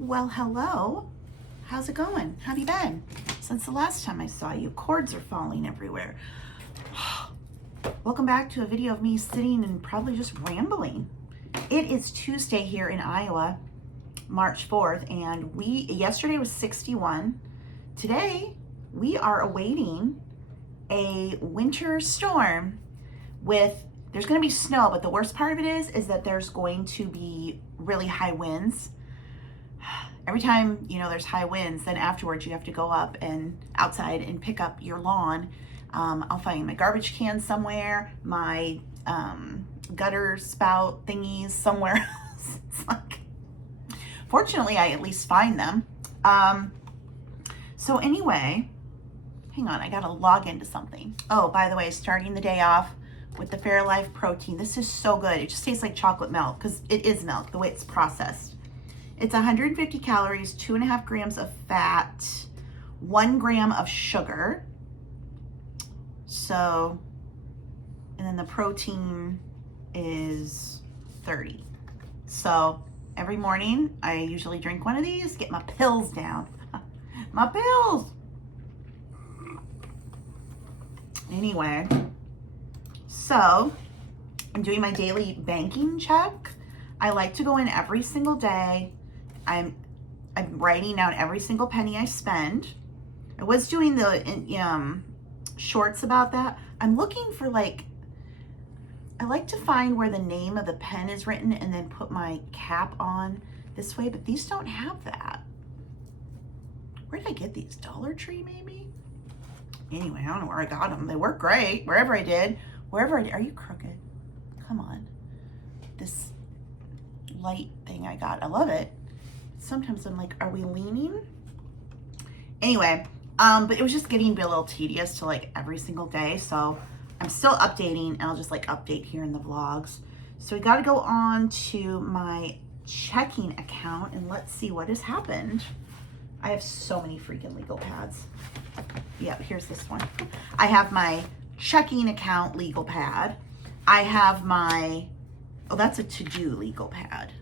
Well, hello. How's it going? How have you been? Since the last time I saw you, cords are falling everywhere. Welcome back to a video of me sitting and probably just rambling. It is Tuesday here in Iowa, March 4th, and yesterday was 61. Today, we are awaiting a winter storm there's going to be snow, but the worst part of it is that there's going to be really high winds. Every time, there's high winds, then afterwards you have to go up and outside and pick up your lawn. I'll find my garbage can somewhere, my gutter spout thingies somewhere else. It's like, fortunately, I at least find them. So anyway, hang on, I gotta log into something. Oh, by the way, starting the day off with the Fairlife protein. This is so good. It just tastes like chocolate milk because it is milk, the way it's processed. It's 150 calories, 2.5 grams of fat, 1 gram of sugar. So, and then the protein is 30. So every morning I usually drink one of these, get my pills down. My pills. Anyway, so I'm doing my daily banking check. I like to go in every single day. I'm writing down every single penny I spend. I was doing the shorts about that. I'm looking for I like to find where the name of the pen is written and then put my cap on this way, but these don't have that. Where did I get these? Dollar Tree maybe? Anyway, I don't know where I got them. They work great. Wherever I did. Are you crooked? Come on. This light thing I got. I love it. Sometimes I'm like, are we leaning? Anyway, but it was just getting a little tedious to every single day. So I'm still updating, and I'll just update here in the vlogs. So we got to go on to my checking account and let's see what has happened. I have so many freaking legal pads. Yeah, here's this one. I have my checking account legal pad. I have my, that's a to-do legal pad.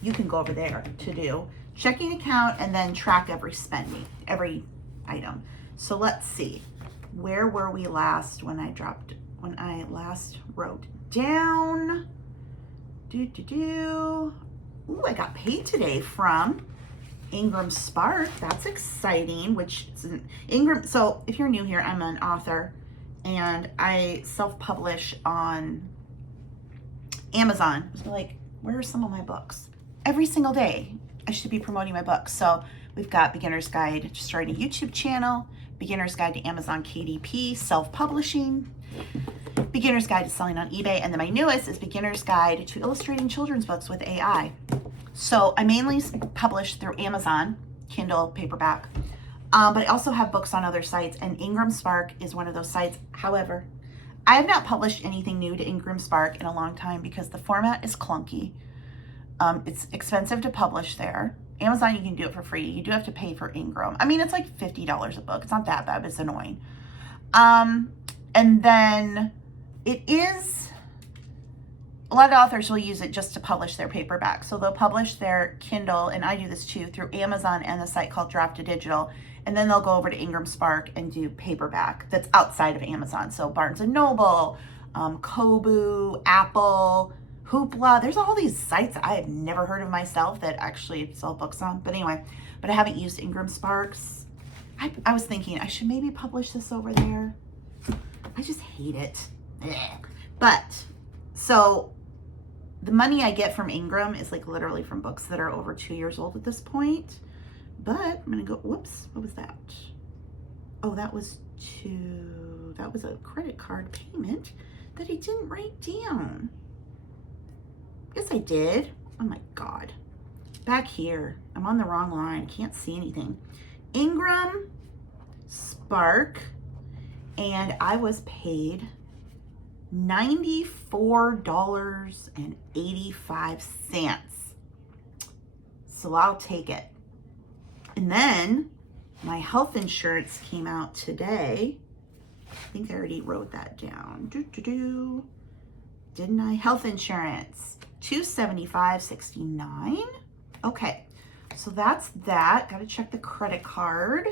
You can go over there, to-do. Checking account, and then track every spending, every item. So let's see. Where were we last when I last wrote down? Ooh, I got paid today from Ingram Spark. That's exciting, which is Ingram. So if you're new here, I'm an author and I self-publish on Amazon. So where are some of my books? Every single day I should be promoting my books. So we've got Beginner's Guide to Starting a YouTube Channel, Beginner's Guide to Amazon KDP, self-publishing, Beginner's Guide to Selling on eBay, and then my newest is Beginner's Guide to Illustrating Children's Books with AI. So I mainly publish through Amazon, Kindle, paperback, but I also have books on other sites, and Ingram Spark is one of those sites. However, I have not published anything new to Ingram Spark in a long time because the format is clunky. It's expensive to publish there. Amazon, you can do it for free. You do have to pay for Ingram. I mean, it's like $50 a book. It's not that bad, but it's annoying. And then it is, a lot of authors will use it just to publish their paperback. So they'll publish their Kindle, and I do this too, through Amazon and the site called Draft2Digital. And then they'll go over to Ingram Spark and do paperback that's outside of Amazon. So Barnes & Noble, Kobo, Apple, Hoopla. There's all these sites I have never heard of myself that actually sell books on. But anyway, but I haven't used Ingram Sparks. I was thinking I should maybe publish this over there. I just hate it. But, so the money I get from Ingram is literally from books that are over 2 years old at this point. But I'm gonna go, whoops, what was that? Oh, that was a credit card payment that I didn't write down. Yes, I did. Oh my God. Back here, I'm on the wrong line, can't see anything. Ingram Spark, and I was paid $94.85. So I'll take it. And then my health insurance came out today. I think I already wrote that down. Didn't I? Health insurance, $275.69. Okay, So that's that. Got to check the credit card.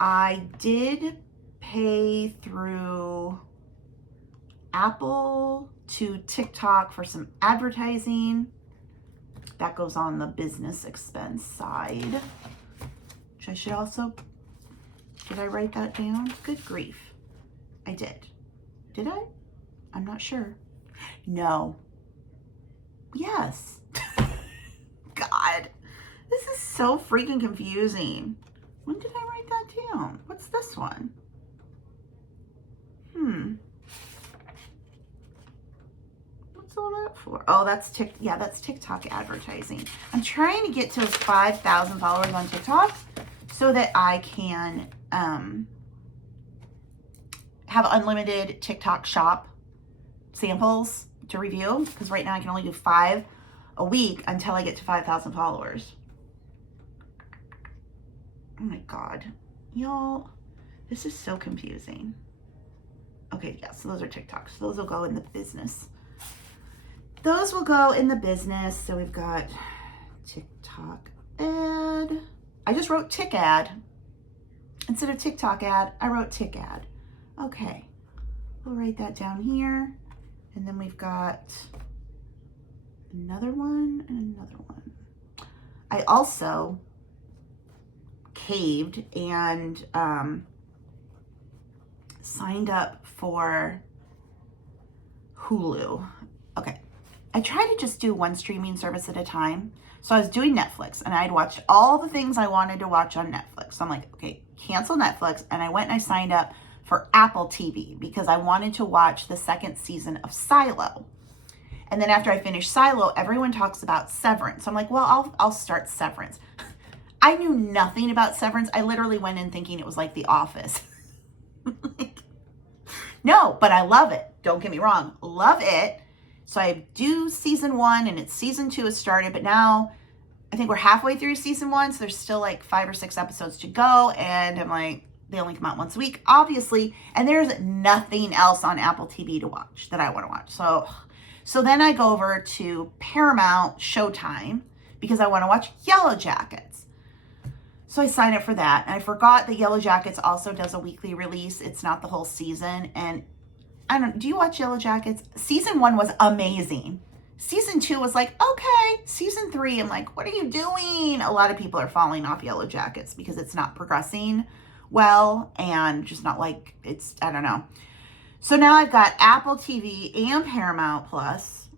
I did pay through Apple to TikTok for some advertising. That goes on the business expense side. Which I should also, did I write that down? Good grief. I did. Did I? I'm not sure. No. Yes. God, this is so freaking confusing. When did I write that down? What's this one? What's all that for? Oh, that's that's TikTok advertising. I'm trying to get to 5,000 followers on TikTok so that I can have unlimited TikTok shop samples to review, because right now I can only do 5 a week until I get to 5,000 followers. Oh my God, y'all, this is so confusing. Okay, yeah, so those are TikToks. So those will go in the business. Those will go in the business. So we've got TikTok ad. I just wrote tick ad. Instead of TikTok ad, I wrote tick ad. Okay, we'll write that down here. And then we've got another one and another one. I also caved and signed up for Hulu. Okay, I try to just do one streaming service at a time. So I was doing Netflix and I'd watched all the things I wanted to watch on Netflix. So I'm like, okay, cancel Netflix. And I went and I signed up for Apple TV because I wanted to watch the 2nd season of Silo. And then after I finished Silo, everyone talks about Severance. So I'm like, well, I'll start Severance. I knew nothing about Severance. I literally went in thinking it was like The Office. No, but I love it. Don't get me wrong. Love it. So I do season 1 and it's season 2 has started, but now I think we're halfway through season 1. So there's still like 5 or 6 episodes to go. And I'm like, they only come out once a week, obviously. And there's nothing else on Apple TV to watch that I want to watch. So then I go over to Paramount Showtime because I want to watch Yellow Jackets. So I sign up for that. And I forgot that Yellow Jackets also does a weekly release. It's not the whole season. And do you watch Yellow Jackets? Season 1 was amazing. Season 2 was like, okay. Season 3, I'm like, what are you doing? A lot of people are falling off Yellow Jackets because it's not progressing well and just not like it's, I don't know. So now I've got Apple TV and Paramount Plus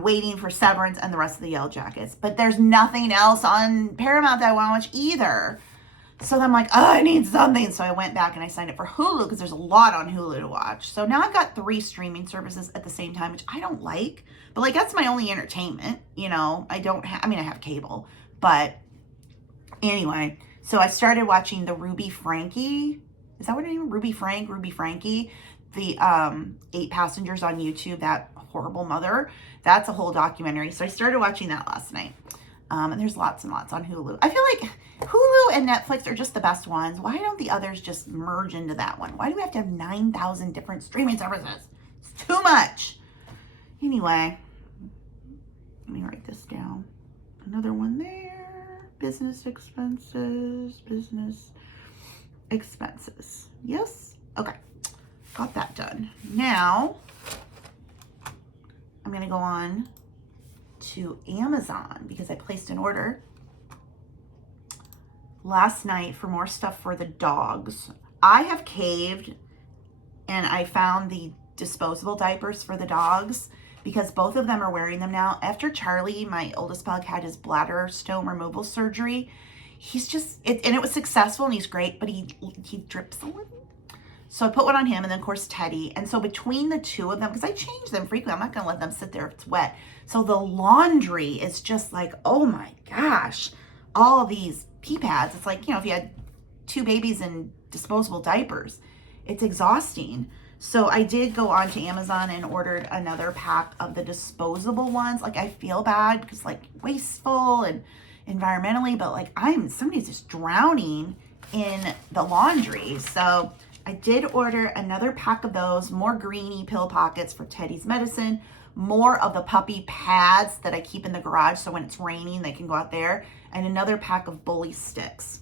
waiting for Severance and the rest of the Yellow Jackets. But there's nothing else on Paramount that I want to watch either. So I'm like, oh, I need something. So I went back and I signed up for Hulu because there's a lot on Hulu to watch. So now I've got 3 streaming services at the same time, which I don't like. But like, that's my only entertainment. You know, I have cable. But anyway, so I started watching the Ruby Frankie. Is that what her name is? Ruby Frankie. The 8 Passengers on YouTube, that horrible mother. That's a whole documentary. So I started watching that last night. And there's lots and lots on Hulu. I feel like Hulu and Netflix are just the best ones. Why don't the others just merge into that one? Why do we have to have 9,000 different streaming services? It's too much. Anyway, let me write this down. Another one there. Business expenses. Yes? Okay. Got that done. Now, I'm going to go on to Amazon because I placed an order last night for more stuff for the dogs. I have caved and I found the disposable diapers for the dogs because both of them are wearing them now. After Charlie, my oldest pug, had his bladder stone removal surgery, he's just, and it was successful and he's great, but he drips a little. So I put one on him and then of course Teddy. And so between the 2 of them, because I change them frequently, I'm not going to let them sit there if it's wet. So the laundry is just like, oh my gosh, all of these pee pads. It's like, if you had 2 babies in disposable diapers, it's exhausting. So I did go on to Amazon and ordered another pack of the disposable ones. Like, I feel bad because like wasteful and environmentally, but like somebody's just drowning in the laundry. So I did order another pack of those, more greeny pill pockets for Teddy's medicine, more of the puppy pads that I keep in the garage so when it's raining they can go out there, and another pack of bully sticks.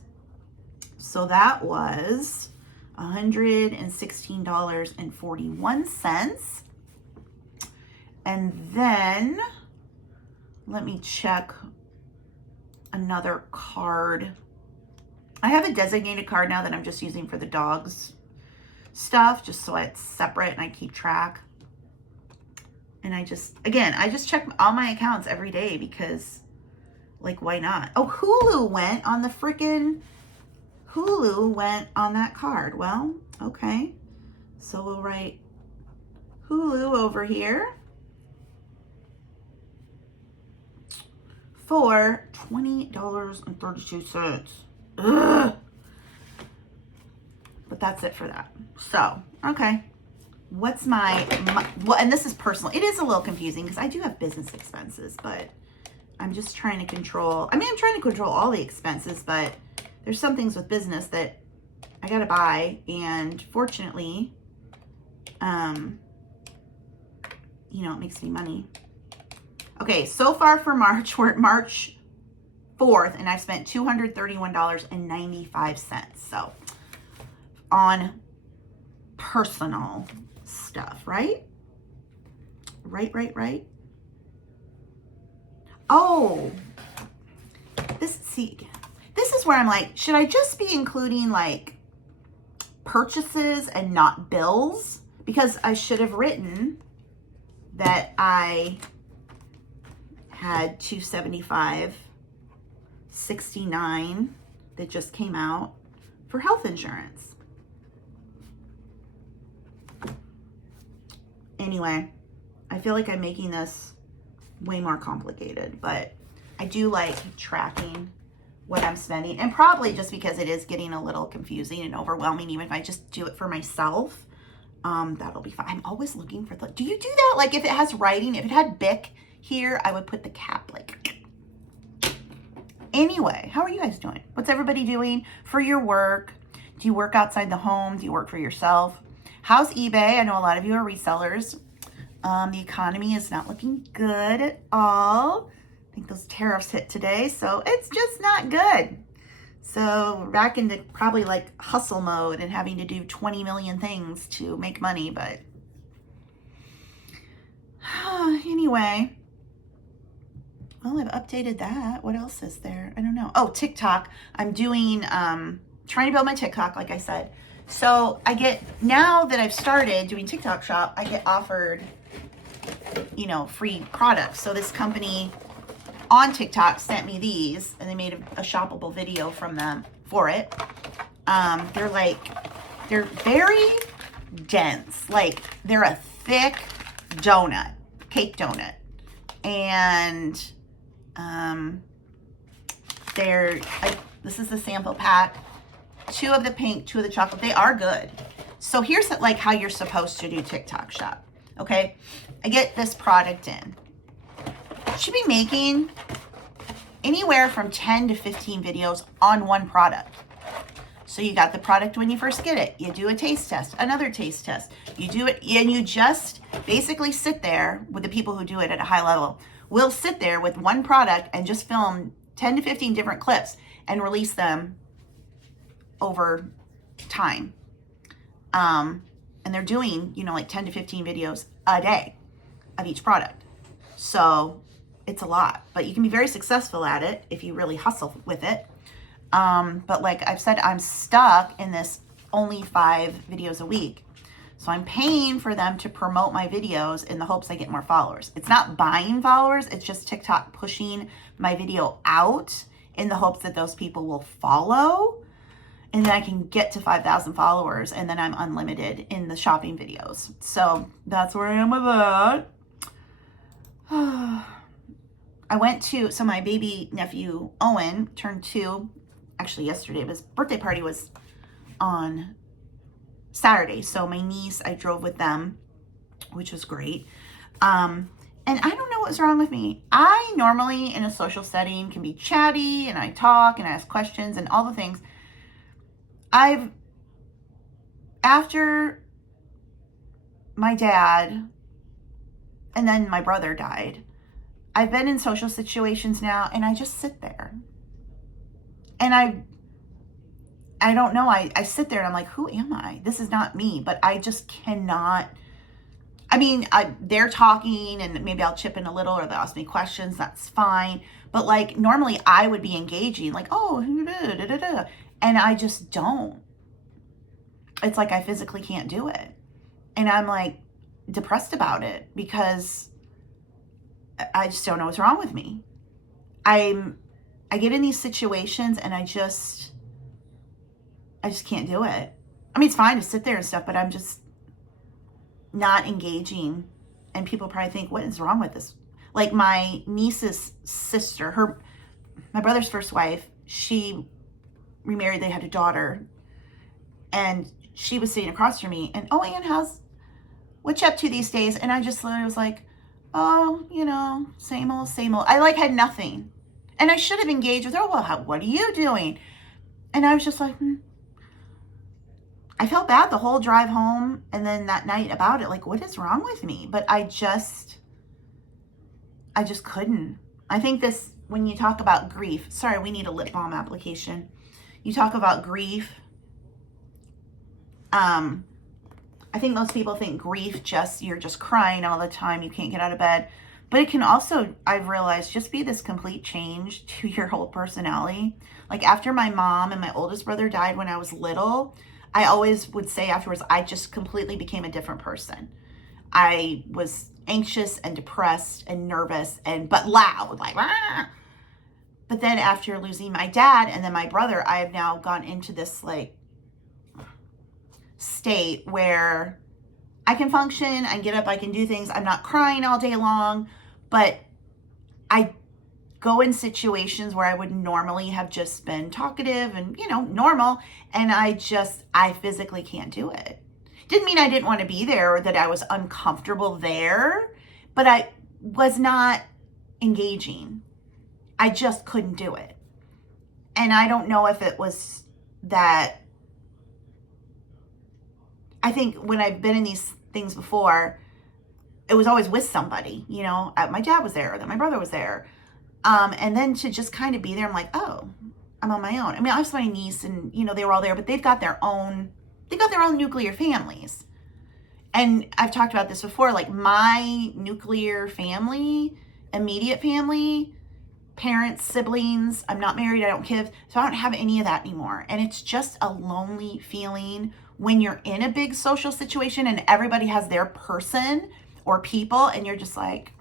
So that was $116.41. And then let me check another card. I have a designated card now that I'm just using for the dogs stuff, just so it's separate and I keep track. And I just check all my accounts every day because, like, why not? Oh, Hulu went on that card. Well, okay. So we'll write Hulu over here for $20.32. Ugh. But that's it for that. So, okay. What's my well, and this is personal. It is a little confusing because I do have business expenses, but I'm just trying to control. I mean, I'm trying to control all the expenses, but there's some things with business that I got to buy. And fortunately, you know, it makes me money. Okay, so far for March, we're at March 4th, and I've spent $231.95. So on personal stuff, right? Right. Oh, this is where I'm like, should I just be including like purchases and not bills? Because I should have written that I had $275.69 that just came out for health insurance. Anyway, I feel like I'm making this way more complicated, but I do like tracking what I'm spending, and probably just because it is getting a little confusing and overwhelming, even if I just do it for myself, that'll be fine. I'm always looking for do you do that? Like if it has writing, if it had Bic here, I would put the cap like. Anyway, how are you guys doing? What's everybody doing for your work? Do you work outside the home? Do you work for yourself? How's eBay? I know a lot of you are resellers. The economy is not looking good at all. I think those tariffs hit today, so it's just not good. So we're back into probably like hustle mode and having to do 20 million things to make money, but anyway. Well, I've updated that. What else is there? I don't know. Oh, TikTok. I'm doing, trying to build my TikTok, like I said. So I get, now that I've started doing TikTok shop, I get offered, you know, free products. So this company on TikTok sent me these, and they made a shoppable video from them for it. They're very dense. Like they're a thick donut, cake donut. And this is the sample pack. 2 of the pink, 2 of the chocolate. They are good. So here's like how you're supposed to do TikTok shop. Okay, I get this product in. Should be making anywhere from 10 to 15 videos on one product. So you got the product when you first get it. You do a taste test, another taste test. You do it, and you just basically sit there with the people who do it at a high level. We'll sit there with one product and just film 10 to 15 different clips and release them over time. And they're doing, you know, like 10 to 15 videos a day of each product. So it's a lot, but you can be very successful at it if you really hustle with it. But like I've said, I'm stuck in this only 5 videos a week. So I'm paying for them to promote my videos in the hopes I get more followers. It's not buying followers. It's just TikTok pushing my video out in the hopes that those people will follow. And then I can get to 5,000 followers, and then I'm unlimited in the shopping videos. So that's where I am with that. So my baby nephew, Owen, turned 2. Actually, yesterday, his birthday party was on Saturday. So my niece, I drove with them, which was great. And I don't know what's wrong with me. I normally, in a social setting, can be chatty, and I talk, and I ask questions, and all the things. After my dad And then my brother died. I've been in social situations now, and I just sit there. And I don't know. I sit there and I'm like, who am I? This is not me. But I just cannot. I mean, they're talking and maybe I'll chip in a little, or they'll ask me questions. That's fine. But like normally I would be engaging like, oh, da, da, da, da. And I just don't. It's like I physically can't do it. And I'm like depressed about it because I just don't know what's wrong with me. I get in these situations and I just can't do it. I mean, it's fine to sit there and stuff, but I'm just not engaging. And people probably think, what is wrong with this? Like my niece's sister, my brother's first wife, she remarried, they had a daughter, and she was sitting across from me and, oh, Ann, what you up to these days? And I just literally was like, oh, same old, same old. I like had nothing. And I should have engaged with her. Oh, well, what are you doing? And I was just like, I felt bad the whole drive home and then that night about it. Like, what is wrong with me? But I just couldn't. I think when you talk about grief, sorry, we need a lip balm application. You talk about grief. I think most people think grief you're just crying all the time. You can't get out of bed. But it can also, I've realized, just be this complete change to your whole personality. Like after my mom and my oldest brother died when I was little, I always would say afterwards, I just completely became a different person. I was anxious and depressed and nervous but loud, like, ah! But then after losing my dad and then my brother, I have now gone into this like state where I can function, I can get up, I can do things. I'm not crying all day long, but I go in situations where I would normally have just been talkative and, normal. And I physically can't do it. Didn't mean I didn't want to be there or that I was uncomfortable there, but I was not engaging. I just couldn't do it. And I don't know if it was that. I think when I've been in these things before, it was always with somebody, my dad was there, or that my brother was there. And then to just kind of be there, I'm like, oh, I'm on my own. I mean, I was my niece and, they were all there, but they've got their own nuclear families. And I've talked about this before, like my nuclear family, immediate family, parents, siblings, I'm not married, I don't give, so I don't have any of that anymore. And it's just a lonely feeling when you're in a big social situation and everybody has their person or people and you're just like,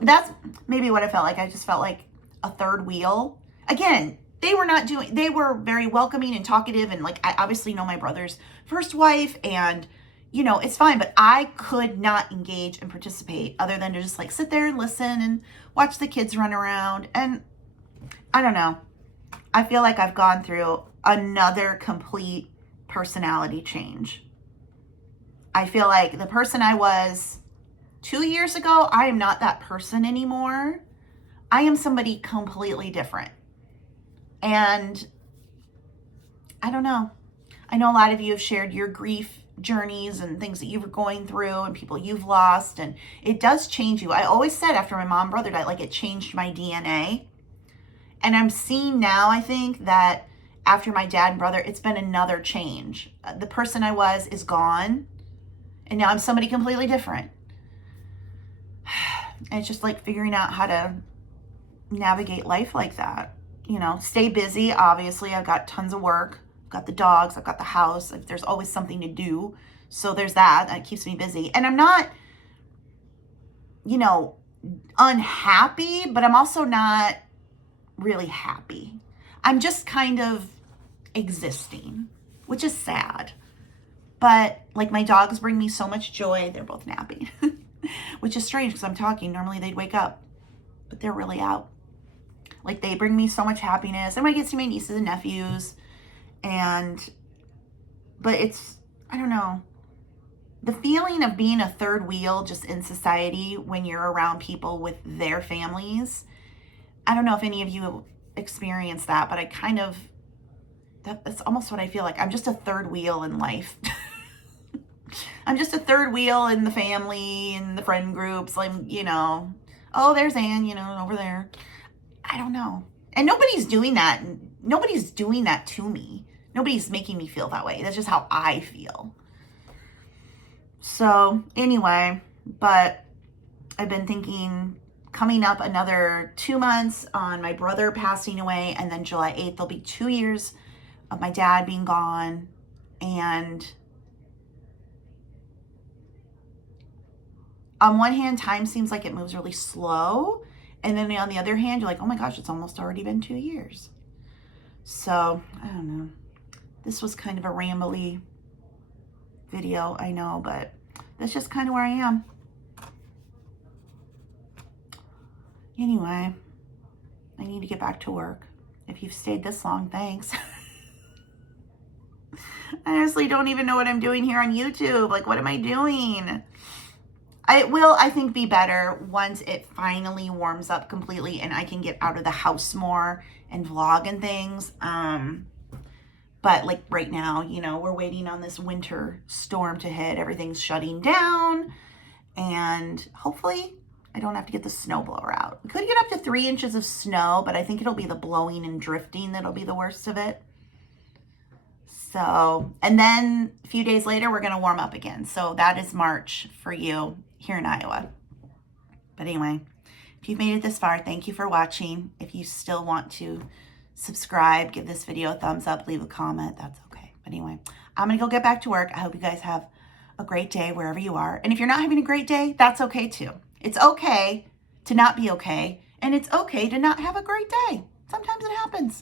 that's maybe what I felt like. I just felt like a third wheel. Again, they were very welcoming and talkative. And like, I obviously know my brother's first wife and, it's fine, but I could not engage and participate other than to just like sit there and listen and watch the kids run around. And I don't know. I feel like I've gone through another complete personality change. I feel like the person I was 2 years ago, I am not that person anymore. I am somebody completely different. And I don't know. I know a lot of you have shared your grief journeys and things that you were going through and people you've lost. And it does change you. I always said after my mom and brother died, like it changed my DNA. And I'm seeing now, I think, that after my dad and brother, it's been another change. The person I was is gone. And now I'm somebody completely different. And it's just like figuring out how to navigate life like that. Stay busy. Obviously, I've got tons of work. I've got the dogs. I've got the house. There's always something to do. So there's that. That keeps me busy. And I'm not, unhappy, but I'm also not really happy. I'm just kind of existing, which is sad. But like my dogs bring me so much joy. They're both napping, which is strange because I'm talking. Normally they'd wake up, but they're really out. Like they bring me so much happiness. And when I get to see my nieces and nephews but I don't know. The feeling of being a third wheel just in society when you're around people with their families. I don't know if any of you have experienced that, but that's almost what I feel like. I'm just a third wheel in life. I'm just a third wheel in the family and the friend groups. Like, oh, there's Anne, over there. I don't know. And nobody's doing that. Nobody's doing that to me. Nobody's making me feel that way. That's just how I feel. So anyway, but I've been thinking coming up another 2 months on my brother passing away, and then July 8th, there'll be 2 years of my dad being gone. And on one hand, time seems like it moves really slow. And then on the other hand, you're like, oh my gosh, it's almost already been 2 years. So I don't know. This was kind of a rambly video, I know, but that's just kind of where I am. Anyway, I need to get back to work. If you've stayed this long, thanks. I honestly don't even know what I'm doing here on YouTube. Like, what am I doing? It will, I think, be better once it finally warms up completely and I can get out of the house more and vlog and things. But like right now, we're waiting on this winter storm to hit. Everything's shutting down, and hopefully I don't have to get the snowblower out. We could get up to 3 inches of snow, but I think it'll be the blowing and drifting that'll be the worst of it. So, and then a few days later, we're going to warm up again. So that is March for you here in Iowa. But anyway, if you've made it this far, thank you for watching. If you still want to subscribe, give this video a thumbs up, leave a comment, that's okay. But anyway, I'm going to go get back to work. I hope you guys have a great day wherever you are. And if you're not having a great day, that's okay too. It's okay to not be okay. And it's okay to not have a great day. Sometimes it happens.